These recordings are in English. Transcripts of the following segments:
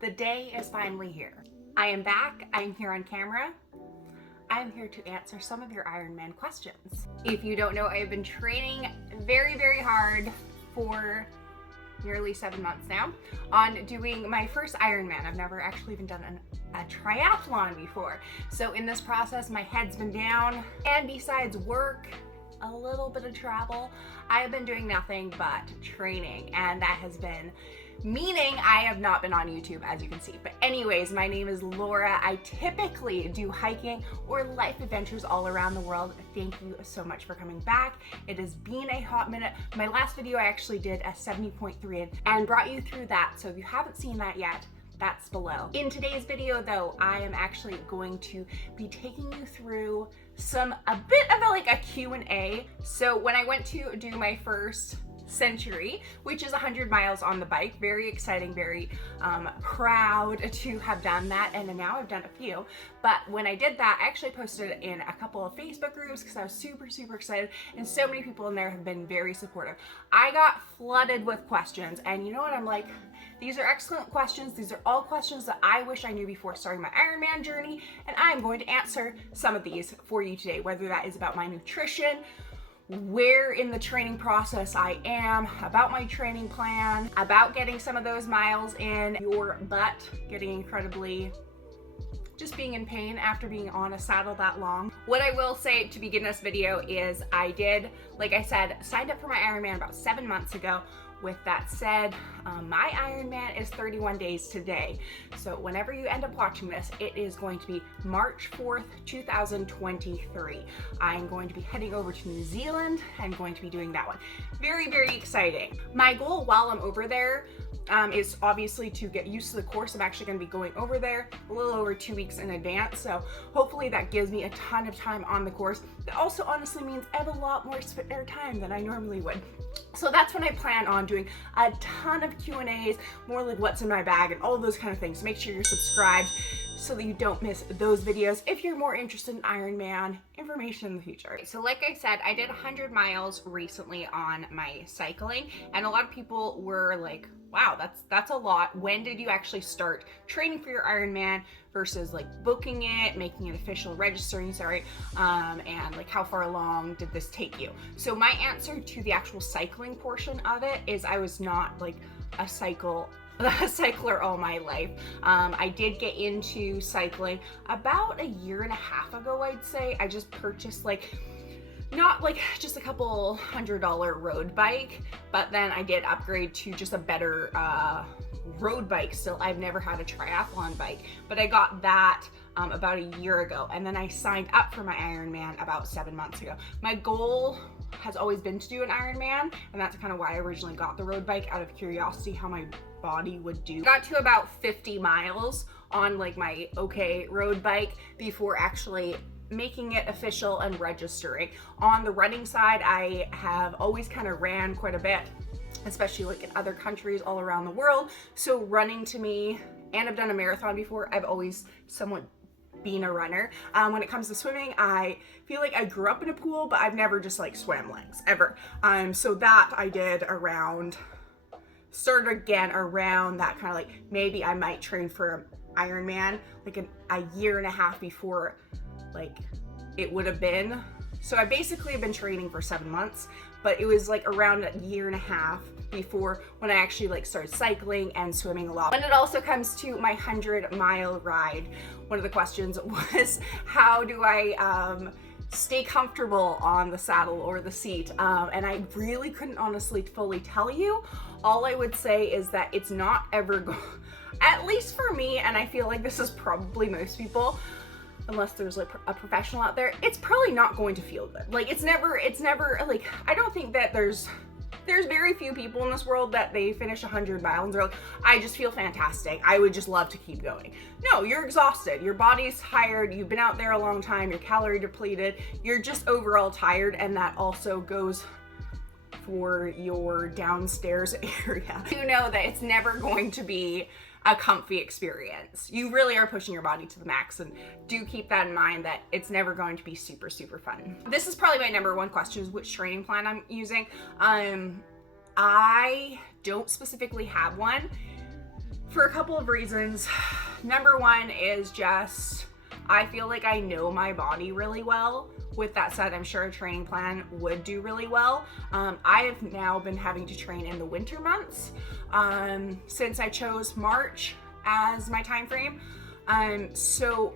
The day is finally here. I am back. I am here on camera. I am here to answer some of your Ironman questions. If you don't know, I have been training very, very hard for nearly 7 months now on doing my first Ironman. I've never actually even done a triathlon before. So in this process, my head's been down, and besides work, a little bit of travel, I have been doing nothing but training, and that has been meaning I have not been on YouTube, as you can see. But anyways, my name is Laura. I typically do hiking or life adventures all around the world. Thank you so much for coming back. It has been a hot minute. My last video I actually did a 70.3 and brought you through that. So if you haven't seen that yet, that's below. In today's video though, I am actually going to be taking you through a bit of a Q&A. So when I went to do my first century, which is 100 miles on the bike, very exciting, very proud to have done that, and now I've done a few. But when I did that, I actually posted it in a couple of Facebook groups because I was super excited, and so many people in there have been very supportive. I got flooded with questions, and you know what, I'm like, these are excellent questions. These are all questions that I wish I knew before starting my Ironman journey, and I am going to answer some of these for you today, whether that is about my nutrition, where in the training process I am, about my training plan, about getting some of those miles in, your butt getting incredibly just being in pain after being on a saddle that long. What I will say to begin this video is I did, like I said, signed up for my Ironman about 7 months ago. With that said, my Ironman is 31 days today. So whenever you end up watching this, it is going to be March 4th, 2023. I'm going to be heading over to New Zealand and going to be doing that one. Very exciting. My goal while I'm over there is obviously to get used to the course. I'm actually going to be going over there a little over 2 weeks in advance. So hopefully that gives me a ton of time on the course. That also honestly means I have a lot more spare time than I normally would. So that's when I plan on doing a ton of Q&As, more like what's in my bag and all of those kind of things. Make sure you're subscribed so that you don't miss those videos if you're more interested in Ironman information in the future. So like I said, I did 100 miles recently on my cycling, and a lot of people were like, wow, that's a lot. When did you actually start training for your Ironman versus like booking it, making it official, registering, and like how far along did this take you? So my answer to the actual cycling portion of it is I was not like a cycler all my life. I did get into cycling about a year and a half ago, I'd say. I just purchased not like just a couple $100 road bike, but then I did upgrade to just a better road bike. Still, I've never had a triathlon bike, but I got that about a year ago, and then I signed up for my Ironman about 7 months ago. My goal has always been to do an Ironman, and that's kind of why I originally got the road bike, out of curiosity how my body would do. I got to about 50 miles on like my road bike before actually making it official and registering. On the running side, I have always kind of ran quite a bit, especially like in other countries all around the world. So running to me, and I've done a marathon before, I've always somewhat been a runner. When it comes to swimming, I feel like I grew up in a pool, but I've never just like swam lanes ever. So that I did started again around that kind of like, maybe I might train for an Ironman like a year and a half before like it would have been. So I basically have been training for 7 months, but it was like around a year and a half before when I actually like started cycling and swimming a lot. When it also comes to my 100-mile ride, one of the questions was, how do I stay comfortable on the saddle or the seat? And I really couldn't honestly fully tell you. All I would say is that it's not ever at least for me, and I feel like this is probably most people, unless there's like a professional out there, it's probably not going to feel good. Like it's never like, I don't think that there's very few people in this world that they finish 100 miles and they're like, I just feel fantastic, I would just love to keep going. No, you're exhausted, your body's tired, you've been out there a long time, you're calorie depleted, you're just overall tired, and that also goes for your downstairs area. You know that it's never going to be a comfy experience. You really are pushing your body to the max, and do keep that in mind that it's never going to be super fun. This is probably my number one question, is which training plan I'm using. I don't specifically have one. For a couple of reasons. Number one is just, I feel like I know my body really well. With that said, I'm sure a training plan would do really well. I have now been having to train in the winter months since I chose March as my time frame. So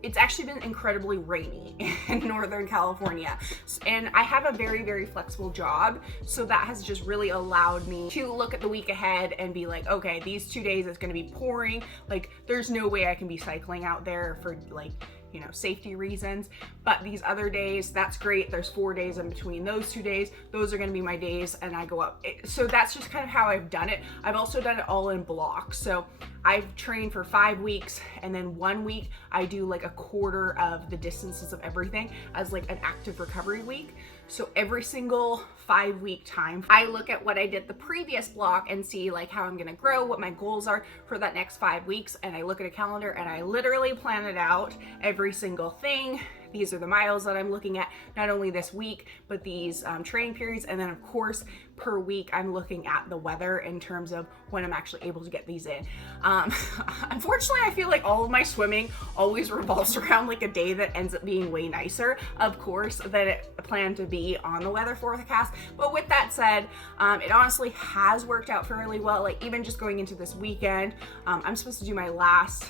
it's actually been incredibly rainy in Northern California. And I have a very, very flexible job. So that has just really allowed me to look at the week ahead and be like, okay, these 2 days it's gonna be pouring. Like, there's no way I can be cycling out there for like, you know, safety reasons. But these other days, that's great. There's 4 days in between those 2 days. Those are gonna be my days and I go up. So that's just kind of how I've done it. I've also done it all in blocks. So I've trained for 5 weeks and then 1 week I do like a quarter of the distances of everything as like an active recovery week. So every single 5 week time, I look at what I did the previous block and see like how I'm gonna grow, what my goals are for that next 5 weeks. And I look at a calendar and I literally plan it out, every single thing. These are the miles that I'm looking at, not only this week, but these training periods. And then of course, per week, I'm looking at the weather in terms of when I'm actually able to get these in. Unfortunately, I feel like all of my swimming always revolves around like a day that ends up being way nicer, of course, than it planned to be on the weather forecast. But with that said, it honestly has worked out fairly well. Like even just going into this weekend, I'm supposed to do my last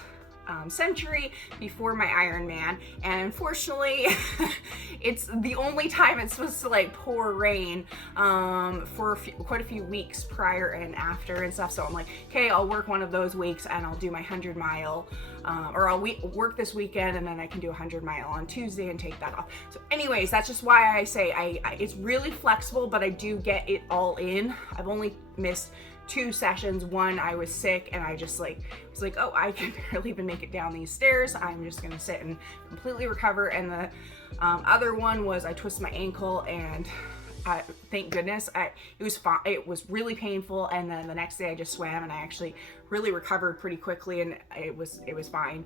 century before my Ironman, and unfortunately it's the only time it's supposed to like pour rain for quite a few weeks prior and after and stuff. So I'm like, okay, I'll work one of those weeks and I'll do my 100-mile or I'll work this weekend and then I can do a 100-mile on Tuesday and take that off. So anyways, that's just why I say I it's really flexible, but I do get it all in. I've only missed 2 sessions. One, I was sick and I just like was like, oh, I can barely even make it down these stairs. I'm just gonna sit and completely recover. And the other one was I twisted my ankle and thank goodness it was fine. It was really painful, and then the next day I just swam and I actually really recovered pretty quickly and it was fine.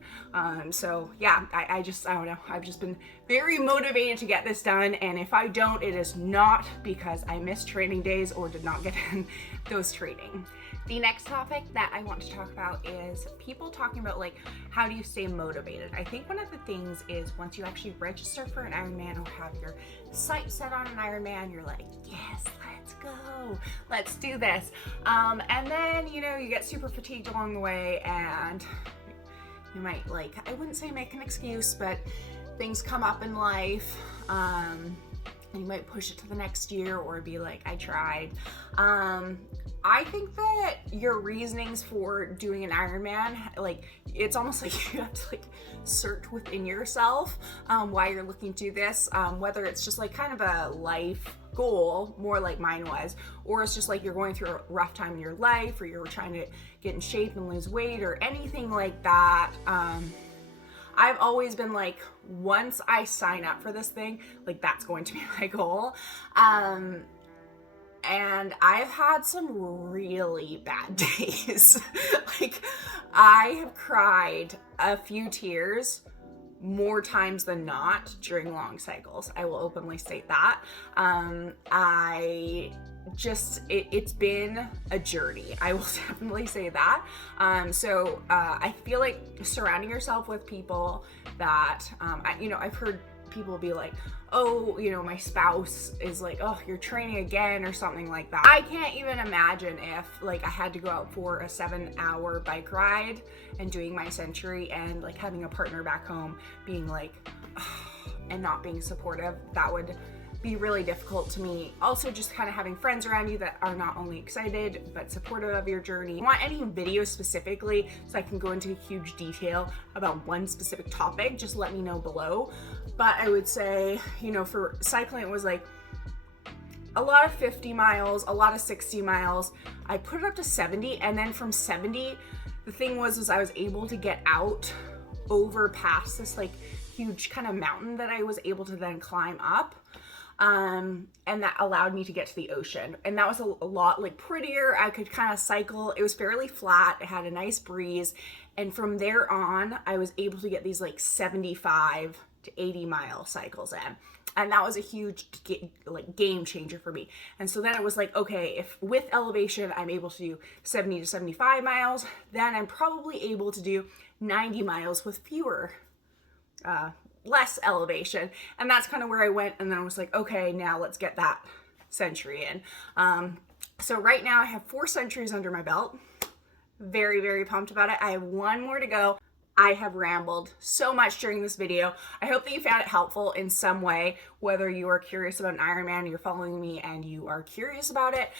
So yeah, I don't know, I've just been very motivated to get this done, and if I don't, it is not because I missed training days or did not get in those training. The next topic that I want to talk about is people talking about like, how do you stay motivated? I think one of the things is once you actually register for an Ironman or have your sight set on an Ironman, you're like, yes, let's go, let's do this. And then, you know, you get super fatigued along the way and you might like, I wouldn't say make an excuse, but things come up in life. And you might push it to the next year or be like, I tried. I think that your reasonings for doing an Ironman, like it's almost like you have to like search within yourself why you're looking to do this, whether it's just like kind of a life goal, more like mine was, or it's just like you're going through a rough time in your life, or you're trying to get in shape and lose weight or anything like that. I've always been like, once I sign up for this thing, like that's going to be my goal. And I've had some really bad days. Like I have cried a few tears more times than not during long cycles. I will openly state that. It's been a journey. I will definitely say that. So I feel like surrounding yourself with people that, I've heard people be like, oh, you know, my spouse is like, oh, you're training again or something like that. I can't even imagine if like I had to go out for a 7-hour bike ride and doing my century and like having a partner back home being like, oh, and not being supportive. That would be really difficult to me. Also, just kind of having friends around you that are not only excited but supportive of your journey. If you want any videos specifically so I can go into huge detail about one specific topic, just let me know below. But I would say, you know, for cycling, it was like a lot of 50 miles, a lot of 60 miles. I put it up to 70, and then from 70, the thing was I was able to get out over past this like huge kind of mountain that I was able to then climb up. And that allowed me to get to the ocean, and that was a lot like prettier. I could kind of cycle. It was fairly flat. It had a nice breeze, and from there on I was able to get these like 75 to 80 mile cycles in. And that was a huge game changer for me. And so then it was like, okay, if with elevation I'm able to do 70 to 75 miles, then I'm probably able to do 90 miles with less elevation. And that's kind of where I went. And then I was like, okay, now let's get that century in. So right now I have 4 centuries under my belt. Very, very pumped about it. I have 1 more to go. I have rambled so much during this video. I hope that you found it helpful in some way, whether you are curious about an Ironman, you're following me and you are curious about it.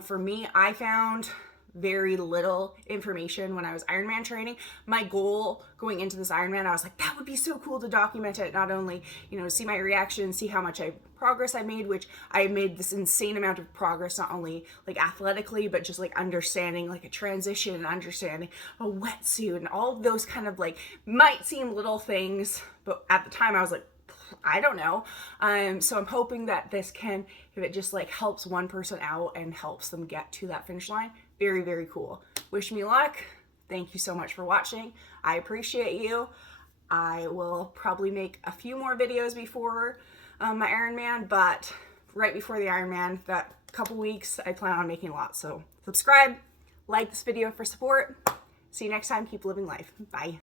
For me, I found very little information when I was Ironman training. My goal going into this Ironman, I was like, that would be so cool to document it. Not only, see my reaction, see how much progress I made, which I made this insane amount of progress, not only like athletically, but just like understanding like a transition and understanding a wetsuit and all of those kind of like might seem little things, but at the time I was like, I don't know. So I'm hoping that this can, if it just like helps one person out and helps them get to that finish line, very, very cool. Wish me luck. Thank you so much for watching. I appreciate you. I will probably make a few more videos before my Ironman, but right before the Ironman, that couple weeks, I plan on making a lot. So subscribe, like this video for support. See you next time. Keep living life. Bye.